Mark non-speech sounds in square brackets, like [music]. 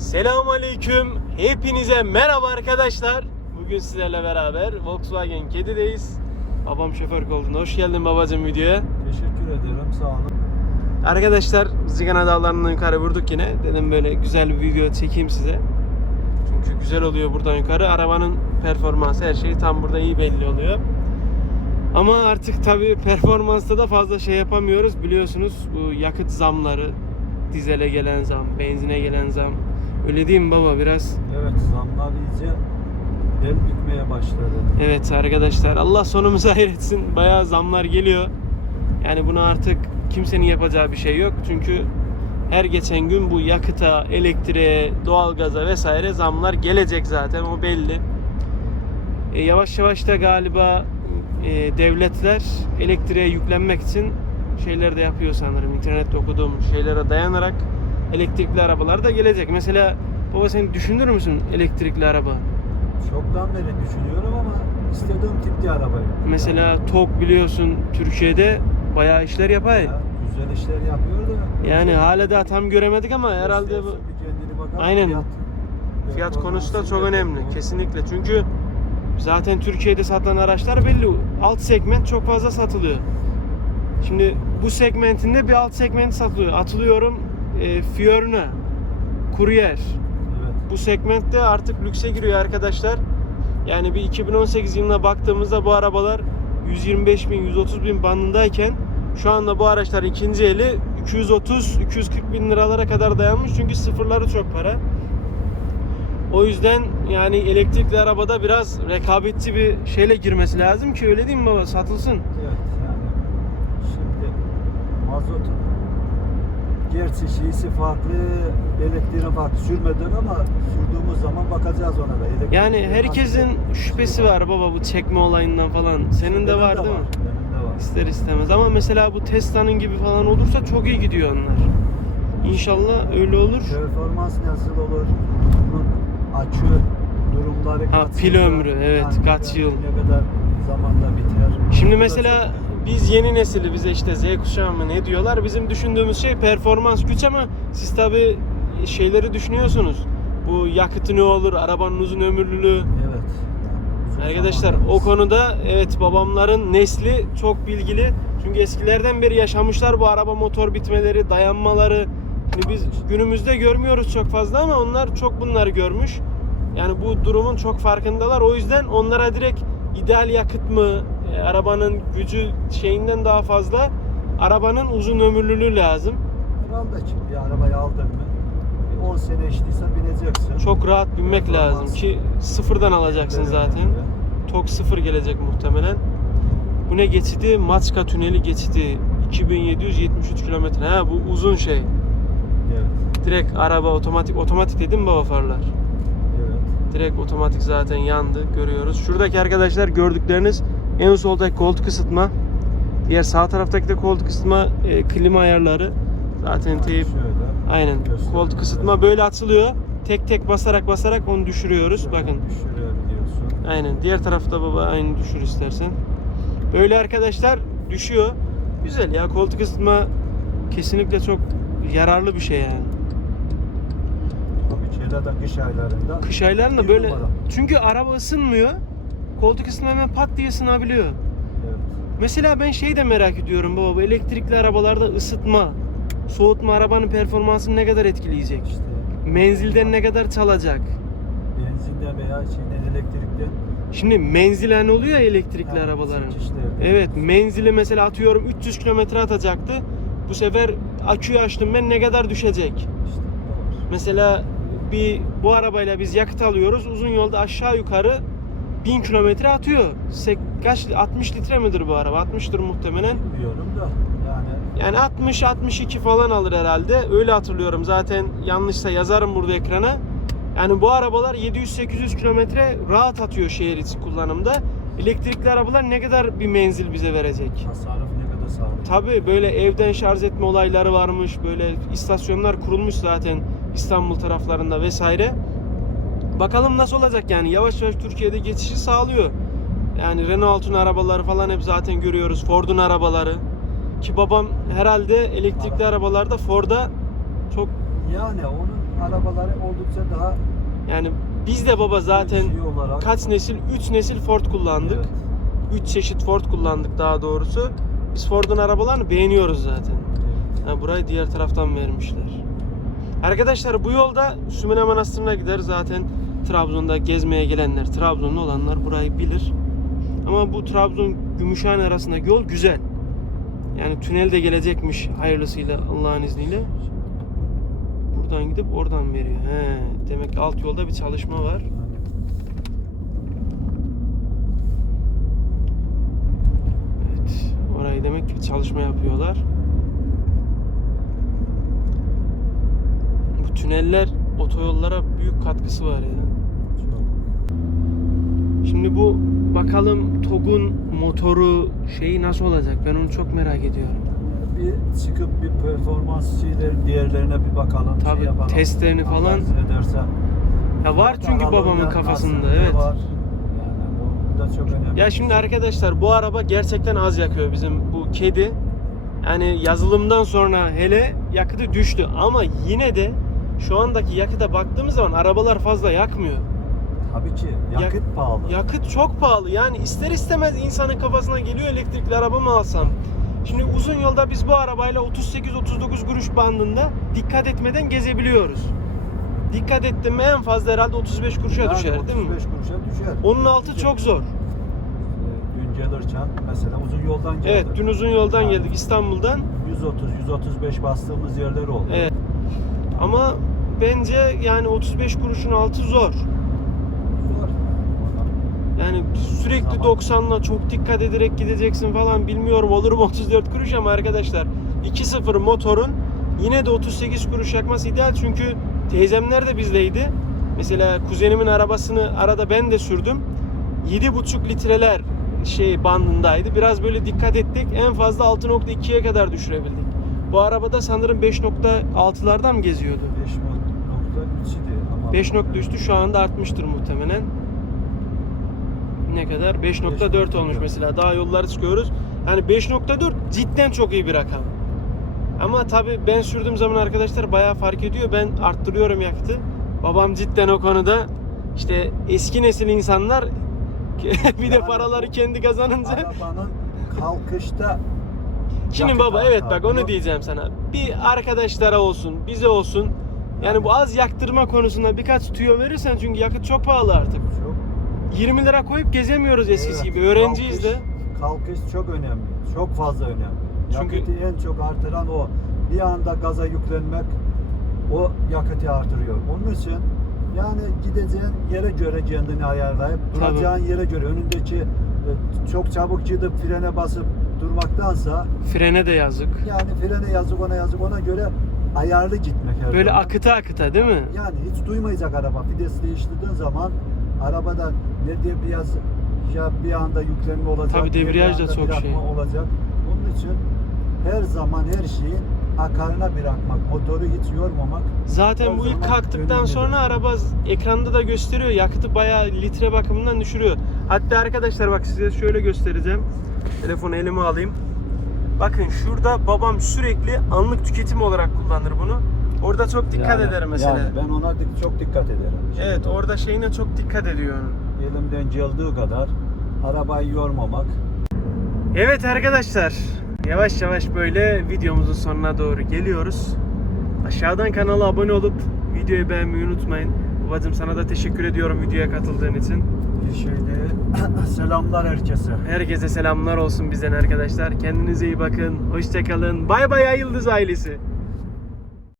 Selamun Aleyküm. Hepinize merhaba arkadaşlar. Bugün sizlerle beraber Volkswagen Kedi'deyiz. Babam şoför koltuğunda. Hoş geldin babacığım videoya. Teşekkür ederim sağ olun. Arkadaşlar Zigana Dağları'ndan yukarı vurduk yine. Dedim böyle güzel bir video çekeyim size. Çünkü güzel oluyor buradan yukarı. Arabanın performansı her şey tam burada iyi belli oluyor. Ama artık tabii performansta da fazla şey yapamıyoruz. Biliyorsunuz bu yakıt zamları, dizele gelen zam, benzine gelen zam. Öyle değil mi baba biraz? Evet zamlar iyice bel bükmeye başladı. Evet arkadaşlar Allah sonumuzu [laughs] hayretsin. Bayağı zamlar geliyor. Yani buna artık kimsenin yapacağı bir şey yok. Çünkü her geçen gün bu yakıta, elektriğe, doğalgaza vesaire zamlar gelecek zaten o belli. E, yavaş yavaş da galiba e, devletler elektriğe yüklenmek için şeyler de yapıyor sanırım. İnternette okuduğum şeylere dayanarak elektrikli arabalar da gelecek. Mesela baba sen düşünür müsün elektrikli araba? Çoktan beri düşünüyorum ama istediğim tipli arabayı. Mesela TOG biliyorsun Türkiye'de bayağı işler yapay. Ya, güzel işler yapıyor da. Yani hala daha tam göremedik ama herhalde bu Aynen. Fiyat, fiyat konusu da çok önemli yeterli. kesinlikle. Çünkü zaten Türkiye'de satılan araçlar belli. Alt segment çok fazla satılıyor. Şimdi bu segmentinde bir alt segment satılıyor. Atılıyorum e, Fiorina, Courier. Evet. Bu segmentte artık lükse giriyor arkadaşlar. Yani bir 2018 yılına baktığımızda bu arabalar 125 bin, 130 bin bandındayken şu anda bu araçlar ikinci eli 230-240 bin liralara kadar dayanmış çünkü sıfırları çok para. O yüzden yani elektrikli arabada biraz rekabetçi bir şeyle girmesi lazım ki öyle değil mi baba satılsın. Evet yani şimdi mazotun gerçi şeysi farklı, elektriğin farklı sürmeden ama sürdüğümüz zaman bakacağız ona da. Elektrikli Yani herkesin şüphesi var baba bu çekme olayından falan. Senin de var değil mi? Benim de var. İster istemez ama mesela bu Tesla'nın gibi falan olursa çok iyi gidiyor onlar. İnşallah öyle olur. Performans nasıl olur? Bunun açı durumları Ha, kaç pil yılda- ömrü, evet, kaç yıl. Ne kadar zamanda biter? Şimdi mesela biz yeni nesili bize işte Z kuşağı mı ne diyorlar? Bizim düşündüğümüz şey performans güç ama siz tabi şeyleri düşünüyorsunuz. Bu yakıtı ne olur, arabanın uzun ömürlülüğü. Evet. uzun Arkadaşlar o konuda evet babamların nesli çok bilgili. Çünkü eskilerden beri yaşamışlar bu araba motor bitmeleri, dayanmaları. Şimdi biz günümüzde görmüyoruz çok fazla ama onlar çok bunları görmüş. Yani bu durumun çok farkındalar. O yüzden onlara direkt ideal yakıt mı, e, arabanın gücü şeyinden daha fazla arabanın uzun ömürlülüğü lazım. Herhalde şimdi bir arabayı aldın mı? bir 10 sene içtiysen bineceksin. Çok rahat binmek Performans. lazım ki sıfırdan alacaksın zaten. Tok sıfır gelecek muhtemelen. Bu ne geçidi? Maçka tüneli geçidi. 2773 kilometre. Ha bu uzun şey. Evet. Direkt araba otomatik. Otomatik dedim baba farlar? Evet. Direkt otomatik zaten yandı. Görüyoruz. Şuradaki arkadaşlar gördükleriniz en soldaki koltuk ısıtma. Diğer sağ taraftaki de koltuk ısıtma e, klima ayarları. Zaten teyip aynen. Koltuk ısıtma böyle açılıyor. Tek tek basarak basarak onu düşürüyoruz. Bakın. Aynen. Diğer tarafta baba aynı düşür istersen. Böyle arkadaşlar düşüyor. Güzel ya koltuk ısıtma kesinlikle çok yararlı bir şey yani. Tabii şeyler de kış aylarında. Kış aylarında böyle numara. çünkü araba ısınmıyor. Koltuk ısıtma hemen pat diye ısınabiliyor. Evet. Mesela ben şeyi de merak ediyorum baba bu elektrikli arabalarda ısıtma, soğutma arabanın performansını ne kadar etkileyecek? İşte Menzilden ne kadar çalacak? benzinden veya şeyden elektrikten Şimdi menzil hani oluyor ya elektrikli Ha, arabaların. çekişlerde. Evet menzili mesela atıyorum 300 kilometre atacaktı. Bu sefer aküyü açtım ben ne kadar düşecek? İşte. Mesela bir bu arabayla biz yakıt alıyoruz. Uzun yolda aşağı yukarı 1000 kilometre atıyor. Sek, kaç 60 litre midir bu araba? 60'tır muhtemelen. Bilmiyorum da yani Yani 60 62 falan alır herhalde. Öyle hatırlıyorum. Zaten yanlışsa yazarım burada ekrana. Yani bu arabalar 700-800 kilometre rahat atıyor şehir içi kullanımda. Elektrikli arabalar ne kadar bir menzil bize verecek? tasarruf ne kadar sağlıyor. Tabii böyle evden şarj etme olayları varmış. Böyle istasyonlar kurulmuş zaten İstanbul taraflarında vesaire. Bakalım nasıl olacak yani. Yavaş yavaş Türkiye'de geçişi sağlıyor. Yani Renault'un arabaları falan hep zaten görüyoruz. Ford'un arabaları. Ki babam herhalde elektrikli arabalarda Ford'a çok Yani onun arabaları oldukça daha Yani biz de baba zaten şey olarak kaç nesil? 3 nesil Ford kullandık. Evet. 3 çeşit Ford kullandık daha doğrusu. Biz Ford'un arabalarını beğeniyoruz zaten. Ha, burayı diğer taraftan vermişler. Arkadaşlar bu yolda Sümele Manastırı'na gider. Zaten Trabzon'da gezmeye gelenler, Trabzonlu olanlar burayı bilir. Ama bu Trabzon Gümüşhane arasındaki yol güzel. Yani tünel de gelecekmiş hayırlısıyla Allah'ın izniyle. Buradan gidip oradan veriyor. He, demek ki alt yolda bir çalışma var. Evet. Orayı demek ki bir çalışma yapıyorlar. Bu tüneller otoyollara büyük katkısı var ya. Şimdi bu bakalım TOG'un motoru şeyi nasıl olacak? Ben onu çok merak ediyorum. Bir çıkıp bir performans şeyleri diğerlerine bir bakalım. Tabii, şey testlerini falan- ederse. Ya var çünkü babamın kafasında evet. Var. Yani bu, bu da çok önemli. Ya şimdi arkadaşlar bu araba gerçekten az yakıyor bizim bu kedi. Yani yazılımdan sonra hele yakıtı düştü ama yine de şu andaki yakıta baktığımız zaman arabalar fazla yakmıyor. Tabii ki yakıt pahalı. Yakıt çok pahalı. Yani ister istemez insanın kafasına geliyor elektrikli araba mı alsam? Şimdi uzun yolda biz bu arabayla 38-39 kuruş bandında dikkat etmeden gezebiliyoruz. Dikkat ettim mi en fazla herhalde 35 kuruşa Yani düşer değil mi? 35 kuruşa düşer. Onun altı çok zor. Ee, Dün gelirken mesela uzun yoldan geldik. Evet dün uzun yoldan Yani geldik İstanbul'dan. 130-135 bastığımız yerler oldu. Evet. Ama bence yani 35 kuruşun altı zor. Yani sürekli Zaman. 90'la çok dikkat ederek gideceksin falan bilmiyorum olur mu 34 kuruş ama arkadaşlar 2.0 motorun yine de 38 kuruş yakması ideal çünkü teyzemler de bizdeydi. Mesela kuzenimin arabasını arada ben de sürdüm. 7.5 litreler şey bandındaydı. Biraz böyle dikkat ettik. En fazla 6.2'ye kadar düşürebildik. Bu arabada sanırım 5.6'lardan mı geziyordu? 5.3 idi ama 5.3'tü şu anda artmıştır muhtemelen. Ne kadar? 5.4 olmuş 5.4. mesela. Daha yollara çıkıyoruz. Yani 5.4 cidden çok iyi bir rakam. Ama tabii ben sürdüğüm zaman arkadaşlar bayağı fark ediyor. Ben arttırıyorum yakıtı. Babam cidden o konuda işte eski nesil insanlar [laughs] bir de paraları kendi kazanınca. arabanın kalkışta Şimdi baba evet bak onu diyeceğim sana. Bir arkadaşlara olsun, bize olsun. Yani bu az yaktırma konusunda birkaç tüyo verirsen çünkü yakıt çok pahalı artık. çok 20 lira koyup gezemiyoruz eskisi Evet, gibi. Öğrenciyiz de. kalkış- çok önemli. Çok fazla önemli. Çünkü- Yakıtı en çok artıran o. Bir anda gaza yüklenmek o yakıtı artırıyor. Onun için yani gideceğin yere göre kendini ayarlayıp Tabii. duracağın yere göre önündeki e, çok çabuk gidip frene basıp durmaktansa Frene de yazık. yani frene yazık ona yazık ona göre ayarlı gitmek her Böyle zaman. akıta akıta değil mi? Yani hiç duymayacak araba. Vites değiştirdiğin zaman arabadan ne diye biraz ya bir anda yüklenme olacak. Tabii debriyaj da çok şey. olacak. Onun için her zaman her şeyin akarına bırakmak, motoru hiç yormamak. Zaten bu ilk kalktıktan önemlidir. sonra araba ekranda da gösteriyor. Yakıtı bayağı litre bakımından düşürüyor. Hatta arkadaşlar bak size şöyle göstereceğim. Telefonu elime alayım. Bakın şurada babam sürekli anlık tüketim olarak kullanır bunu. Orada çok dikkat Yani- eder mesela. Yani ben ona çok dikkat ederim. Evet orada şeyine çok dikkat ediyor. Elimden geldiği kadar arabayı yormamak. Evet arkadaşlar yavaş yavaş böyle videomuzun sonuna doğru geliyoruz. Aşağıdan kanala abone olup videoyu beğenmeyi unutmayın. Babacım sana da teşekkür ediyorum videoya katıldığın için. Şeyde [clears throat] selamlar herkese. Herkese selamlar olsun bizden arkadaşlar. Kendinize iyi bakın. Hoşçakalın. Bay bay Ay Yıldız ailesi.